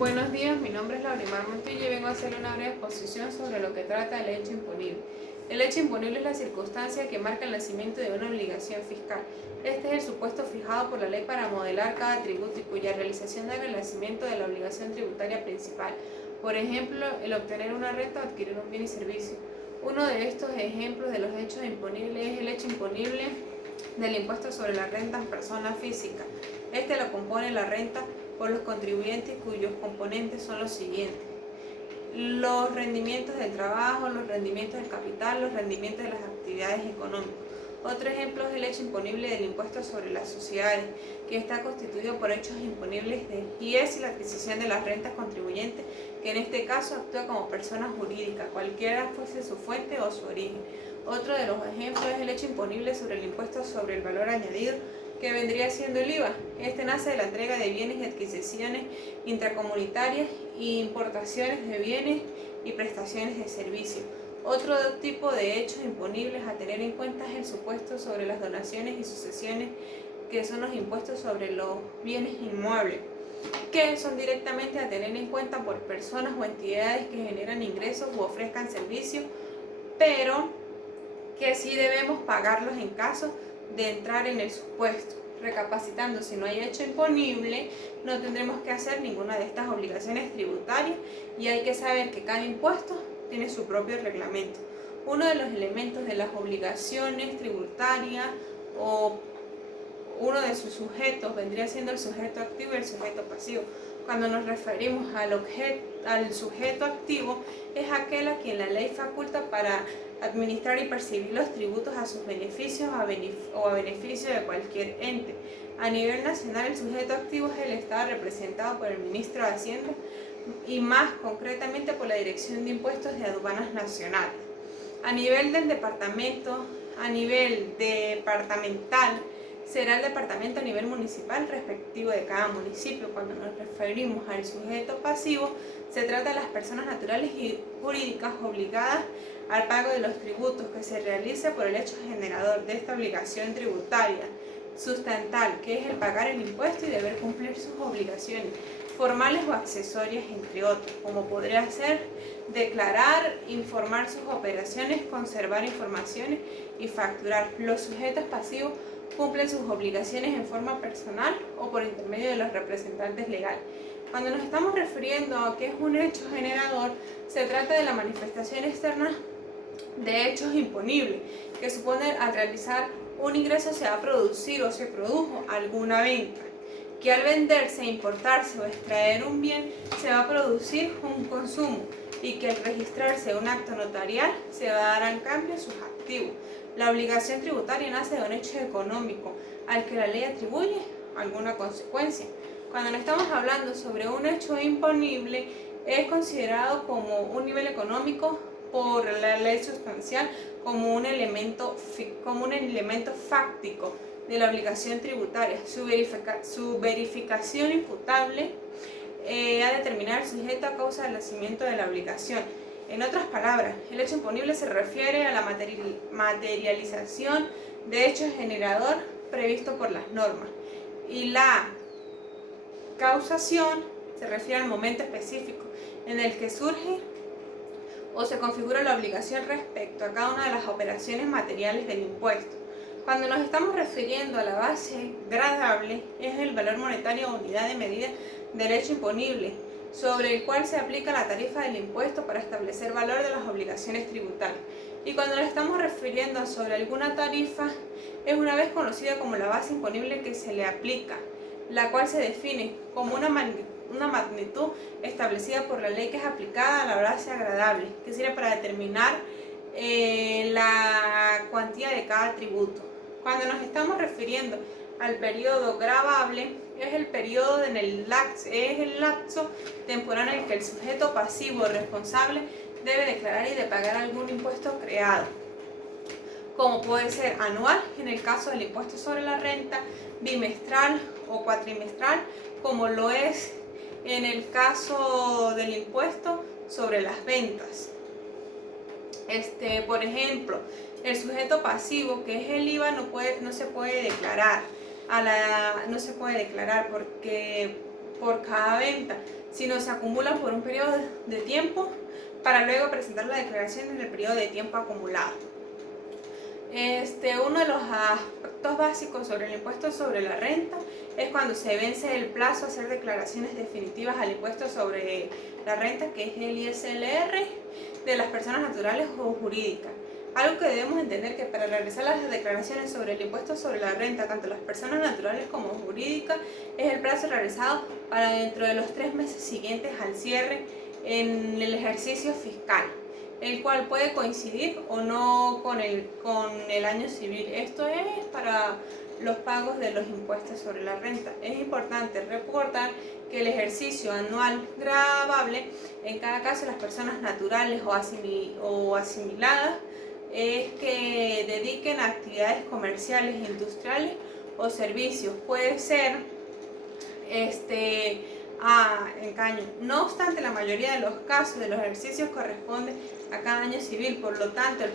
Buenos días, mi nombre es Laurimar Montillo y vengo a hacerle una breve exposición sobre lo que trata el hecho imponible. El hecho imponible es la circunstancia que marca el nacimiento de una obligación fiscal. Este es el supuesto fijado por la ley para modelar cada tributo y cuya realización debe el nacimiento de la obligación tributaria principal. Por ejemplo, el obtener una renta o adquirir un bien y servicio. Uno de estos ejemplos de los hechos imponibles es el hecho imponible del impuesto sobre la renta en persona física. Este lo compone la renta por los contribuyentes cuyos componentes son los siguientes: los rendimientos del trabajo, los rendimientos del capital, los rendimientos de las actividades económicas. Otro ejemplo es el hecho imponible del impuesto sobre las sociedades, que está constituido por hechos imponibles de IES y la adquisición de las rentas contribuyentes, que en este caso actúa como persona jurídica, cualquiera fuese su fuente o su origen. Otro de los ejemplos es el hecho imponible sobre el impuesto sobre el valor añadido, que vendría siendo el IVA. Este nace de la entrega de bienes y adquisiciones intracomunitarias e importaciones de bienes y prestaciones de servicios. Otro tipo de hechos imponibles a tener en cuenta es el supuesto sobre las donaciones y sucesiones, que son los impuestos sobre los bienes inmuebles, que son directamente a tener en cuenta por personas o entidades que generan ingresos u ofrezcan servicios, pero que sí debemos pagarlos en caso de entrar en el supuesto. Recapacitando, si no hay hecho imponible, no tendremos que hacer ninguna de estas obligaciones tributarias y hay que saber que cada impuesto tiene su propio reglamento. Uno de los elementos de las obligaciones tributarias o uno de sus sujetos vendría siendo el sujeto activo y el sujeto pasivo. Cuando nos referimos al sujeto activo, es aquel a quien la ley faculta para administrar y percibir los tributos a sus beneficios o a beneficio de cualquier ente. A nivel nacional, el sujeto activo es el Estado representado por el ministro de Hacienda y más concretamente por la Dirección de Impuestos de Aduanas Nacionales. A nivel departamental, será el departamento a nivel municipal respectivo de cada municipio. Cuando nos referimos al sujeto pasivo, se trata de las personas naturales y jurídicas obligadas al pago de los tributos que se realice por el hecho generador de esta obligación tributaria sustantal, que es el pagar el impuesto y deber cumplir sus obligaciones formales o accesorias, entre otros, como podría ser declarar, informar sus operaciones, conservar informaciones y facturar. Los sujetos pasivos cumplen sus obligaciones en forma personal o por intermedio de los representantes legales. Cuando nos estamos refiriendo a qué es un hecho generador, se trata de la manifestación externa de hechos imponibles, que supone al realizar un ingreso se va a producir o se produjo alguna venta, que al venderse, importarse o extraer un bien se va a producir un consumo y que al registrarse un acto notarial se va a dar en cambio sus activos. La obligación tributaria nace de un hecho económico al que la ley atribuye alguna consecuencia. Cuando nos estamos hablando sobre un hecho imponible, es considerado como un nivel económico por la ley sustancial como un elemento fáctico de la obligación tributaria. Su verificación imputable a determinar el sujeto a causa del nacimiento de la obligación. En otras palabras, el hecho imponible se refiere a la materialización de hecho generador previsto por las normas, y la causación se refiere al momento específico en el que surge o se configura la obligación respecto a cada una de las operaciones materiales del impuesto. Cuando nos estamos refiriendo a la base gradable, es el valor monetario o unidad de medida del hecho imponible, sobre el cual se aplica la tarifa del impuesto para establecer valor de las obligaciones tributarias. Y cuando nos estamos refiriendo sobre alguna tarifa, es una vez conocida como la base imponible que se le aplica, la cual se define como una magnitud establecida por la ley que es aplicada a la base gradable, que sirve para determinar la cuantía de cada tributo. Cuando nos estamos refiriendo al periodo gravable, es el periodo es el lapso temporal en el que el sujeto pasivo responsable debe declarar y de pagar algún impuesto creado, como puede ser anual en el caso del impuesto sobre la renta, bimestral o cuatrimestral, como lo es en el caso del impuesto sobre las ventas. Por ejemplo, el sujeto pasivo, que es el IVA, no se puede declarar porque por cada venta, sino se acumulan por un periodo de tiempo para luego presentar la declaración en el periodo de tiempo acumulado. Uno de los aspectos básicos sobre el impuesto sobre la renta es cuando se vence el plazo a hacer declaraciones definitivas al impuesto sobre la renta, que es el ISLR, de las personas naturales o jurídicas. Algo que debemos entender que para realizar las declaraciones sobre el impuesto sobre la renta, tanto las personas naturales como jurídicas, es el plazo realizado para dentro de los 3 meses siguientes al cierre en el ejercicio fiscal, el cual puede coincidir o no con el año civil. Esto es para los pagos de los impuestos sobre la renta. Es importante recordar que el ejercicio anual gravable, en cada caso las personas naturales o asimiladas, es que dediquen a actividades comerciales, industriales o servicios. Puede ser en caño. No obstante, la mayoría de los casos de los ejercicios corresponden a cada año civil, por lo tanto el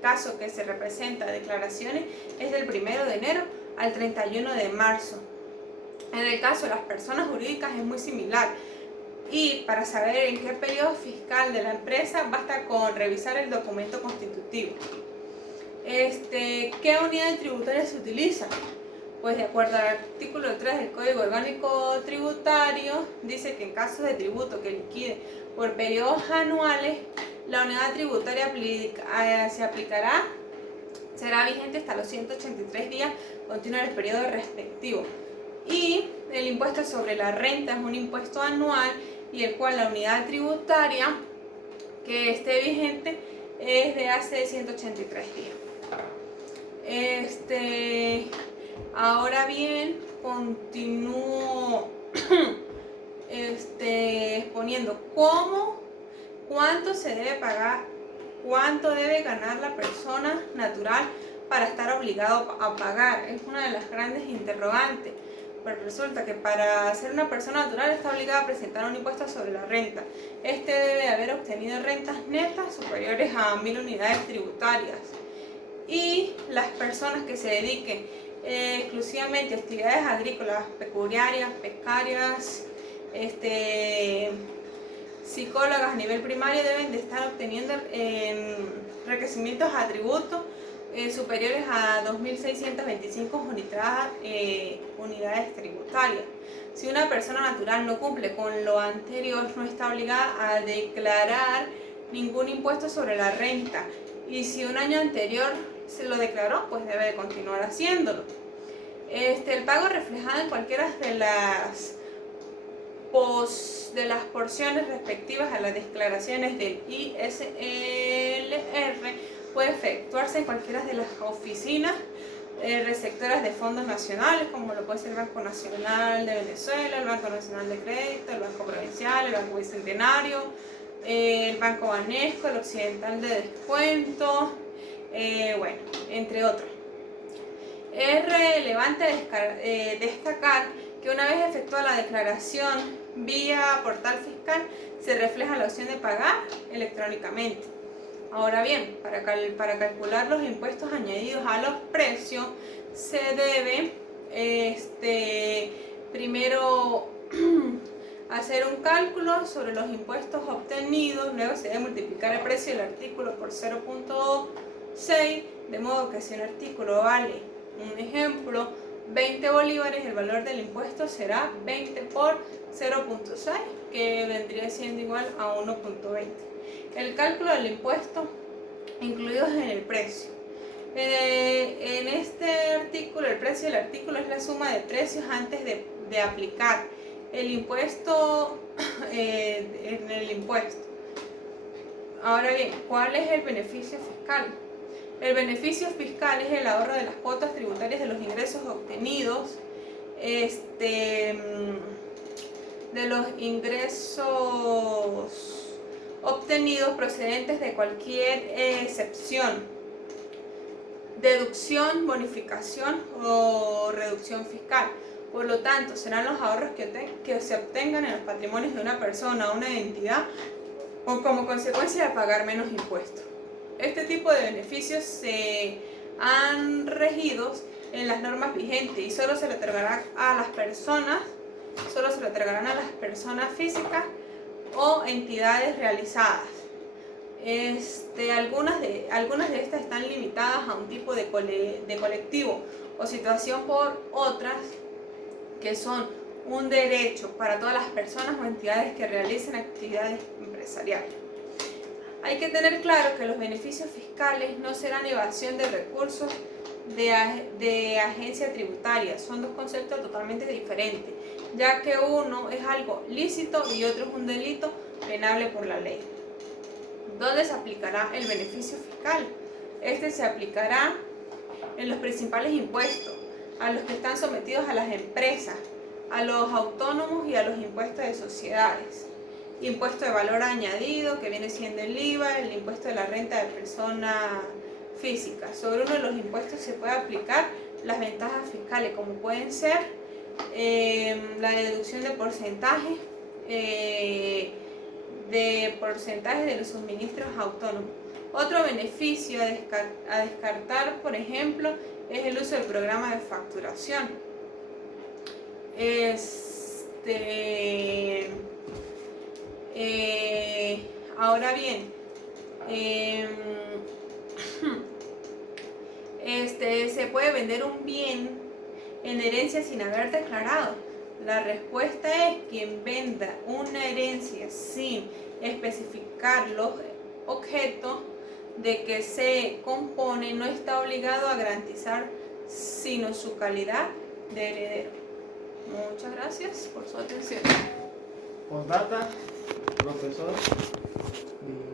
caso que se representa declaraciones es del 1 de enero al 31 de marzo. En el caso de las personas jurídicas es muy similar, y para saber en qué periodo fiscal de la empresa basta con revisar el documento constitutivo. ¿Qué unidad tributaria se utiliza? Pues de acuerdo al artículo 3 del Código Orgánico Tributario, dice que en caso de tributo que liquide por periodos anuales, la unidad tributaria será vigente hasta los 183 días continuos del periodo respectivo. Y el impuesto sobre la renta es un impuesto anual, y el cual la unidad tributaria que esté vigente es de hace 183 días. Ahora bien, continúo exponiendo cuánto se debe pagar, cuánto debe ganar la persona natural para estar obligado a pagar. Es una de las grandes interrogantes. Pero resulta que para ser una persona natural está obligada a presentar un impuesto sobre la renta. Debe haber obtenido rentas netas superiores a 1000 unidades tributarias. Y las personas que se dediquen exclusivamente a actividades agrícolas, pecuarias, pescarias, psicólogas a nivel primario deben de estar obteniendo enriquecimientos a tributo superiores a 2.625 unidades tributarias. Si una persona natural no cumple con lo anterior, no está obligada a declarar ningún impuesto sobre la renta, y si un año anterior se lo declaró, pues debe de continuar haciéndolo. El pago reflejado en cualquiera de las porciones respectivas a las declaraciones del ISLR puede efectuarse en cualquiera de las oficinas receptoras de fondos nacionales, como lo puede ser el Banco Nacional de Venezuela, el Banco Nacional de Crédito, el Banco Provincial, el Banco Bicentenario, el Banco Banesco, el Occidental de Descuento, entre otros. Es relevante destacar que una vez efectuada la declaración vía portal fiscal, se refleja la opción de pagar electrónicamente. Ahora bien, para calcular los impuestos añadidos a los precios, se debe primero hacer un cálculo sobre los impuestos obtenidos, luego se debe multiplicar el precio del artículo por 0.6, de modo que si un artículo vale, un ejemplo, 20 bolívares, el valor del impuesto será 20 por 0.6, que vendría siendo igual a 1.20. El cálculo del impuesto incluidos en el precio. En este artículo, el precio del artículo es la suma de precios antes de aplicar el impuesto en el impuesto. Ahora bien, ¿cuál es el beneficio fiscal? El beneficio fiscal es el ahorro de las cuotas tributarias de los ingresos obtenidos, de los ingresos obtenidos procedentes de cualquier excepción, deducción, bonificación o reducción fiscal. Por lo tanto, serán los ahorros que se obtengan en los patrimonios de una persona o una entidad, o como consecuencia de pagar menos impuestos. Este tipo de beneficios se han regidos en las normas vigentes y solo se le otorgará a las personas solo se le otorgarán a las personas físicas o entidades realizadas. Algunas de estas están limitadas a un tipo de colectivo o situación por otras que son un derecho para todas las personas o entidades que realicen actividades empresariales. Hay que tener claro que los beneficios fiscales no serán evasión de recursos de agencia tributaria, son dos conceptos totalmente diferentes, ya que uno es algo lícito y otro es un delito penable por la ley. ¿Dónde se aplicará el beneficio fiscal? Este se aplicará en los principales impuestos, a los que están sometidos a las empresas, a los autónomos y a los impuestos de sociedades. Impuesto de valor añadido, que viene siendo el IVA, el impuesto de la renta de persona física. Sobre uno de los impuestos se puede aplicar las ventajas fiscales, como pueden ser la deducción de porcentajes de los suministros autónomos. Otro beneficio a descartar, por ejemplo, es el uso del programa de facturación. Ahora bien, ¿se puede vender un bien en herencia sin haber declarado? La respuesta es: quien venda una herencia sin especificar los objetos de que se compone no está obligado a garantizar sino su calidad de heredero. Muchas gracias por su atención. Postdata, profesor.